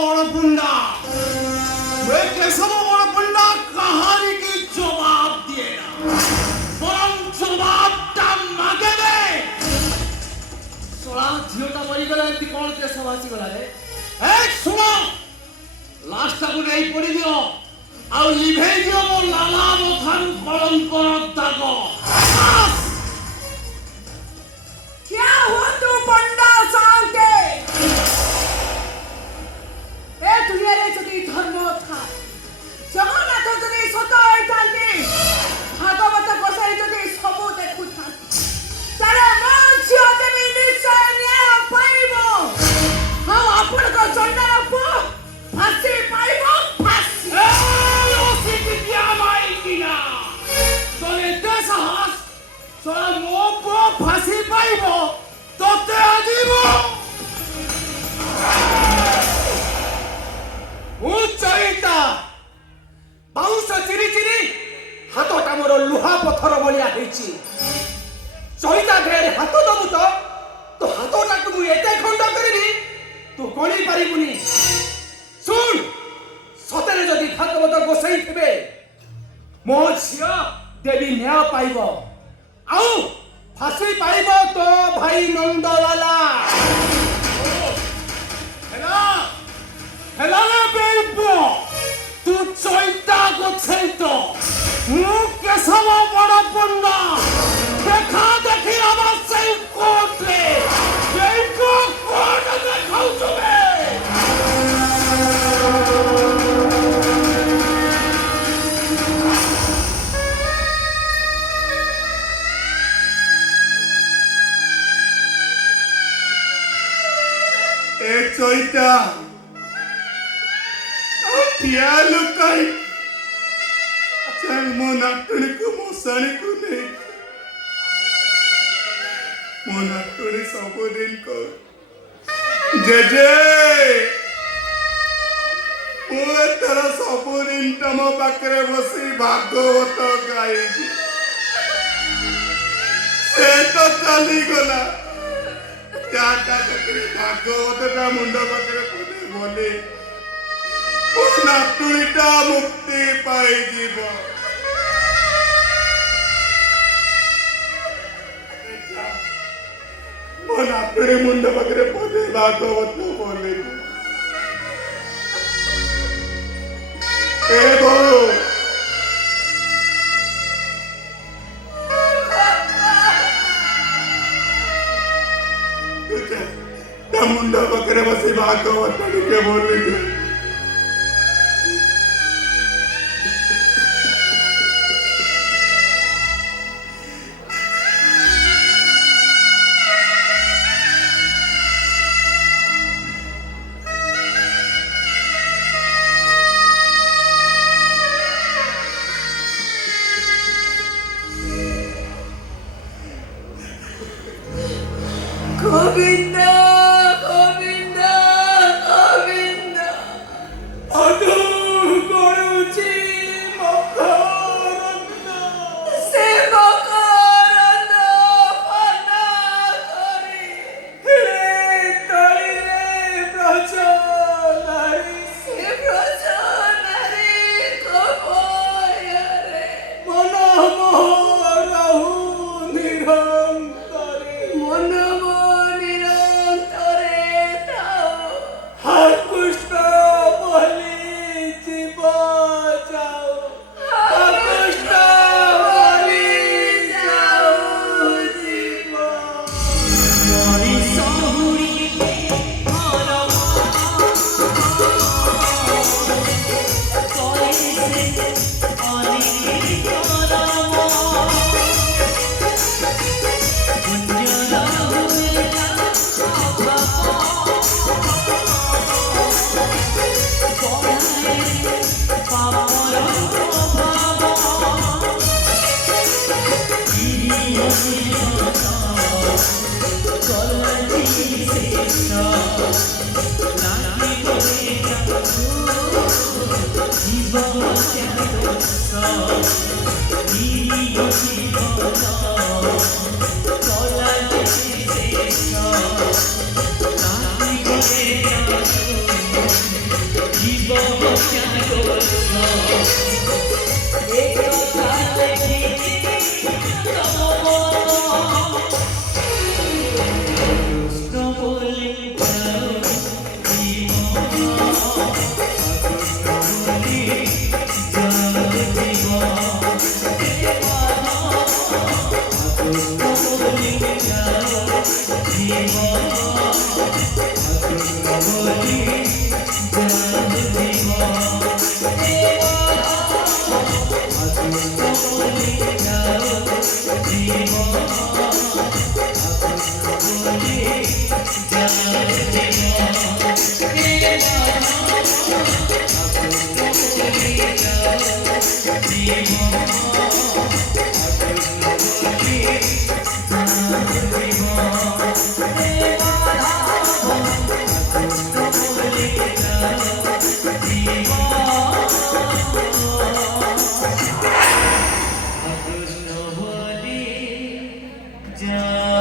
बड़पुंडा वे केशव बड़पुंडा कहानी की जवाब दिए ना बरं जवाबटा मागे दे सोला झियोटा मरी गला एति कोन देशवासी गला रे ए सुनो लास्ट टाकु नहीं पड़ी दियो आ लिभे दियो मो लाला मथान कलंकर दाग क्या हुआ तू पंडा सांते ए दुनिया रे जदी धर्म था जगन्नाथ जदी सत होइतांती भागवत गोसाई जदी सबु देखु था तारे मनुष्य देवी निश्चय न्याय पाइबो हां आपण को चंडा पो फांसी पाइबो फांसी ए ओसी दिया माई किना तोरे देश हास सोला मो को फांसी पाइबो तोते आजीबो उच्चैता बाउंस चिरी चिरी हाथटा मोर लुहा पत्थर भलिया हेची चैता ग्रेड हाथ दबु तो हाथटा को मु एते खंड करबी तू गणी पारिबुनी सुन सतरे जदि भागवत गोसाई थिबे मो झियो देवी न्याय पाइबो आउ फांसी पाइबो तो भाई नंदलाला हेला रे बेबो तू चैता गोछैतो मु केशव बड़पुंडा देखा देखी आवाज से कोर्ट रे बेको कोर्ट देखाउ तुमे ए चैता क्या लुकाई चल मो नाटुणी को मोसाणी को नहीं मो नाटुणी सबुदिन को जेजे मो तेरा सबुदिन तम पाखरे बसी भागवत गाई से तो चली गला जाता तकरे भागवत ता मुंडा पाखरे पदे बोले मो नाटुणीटा मुक्ति पाई जीव मो नाटुणी मुंड पाखरे पदे भागवत बोले ए बोलो तुझे मुंडा पाखरे बसी भागवत के बोले गोविंदा गोविंदा गोविंदा अदु करूची मकरंद से मकरंद फना करी हे तळी रे ब्रज नारी से ब्रज नारी कबोय रे मन मोह रहु निरंतरी मन जा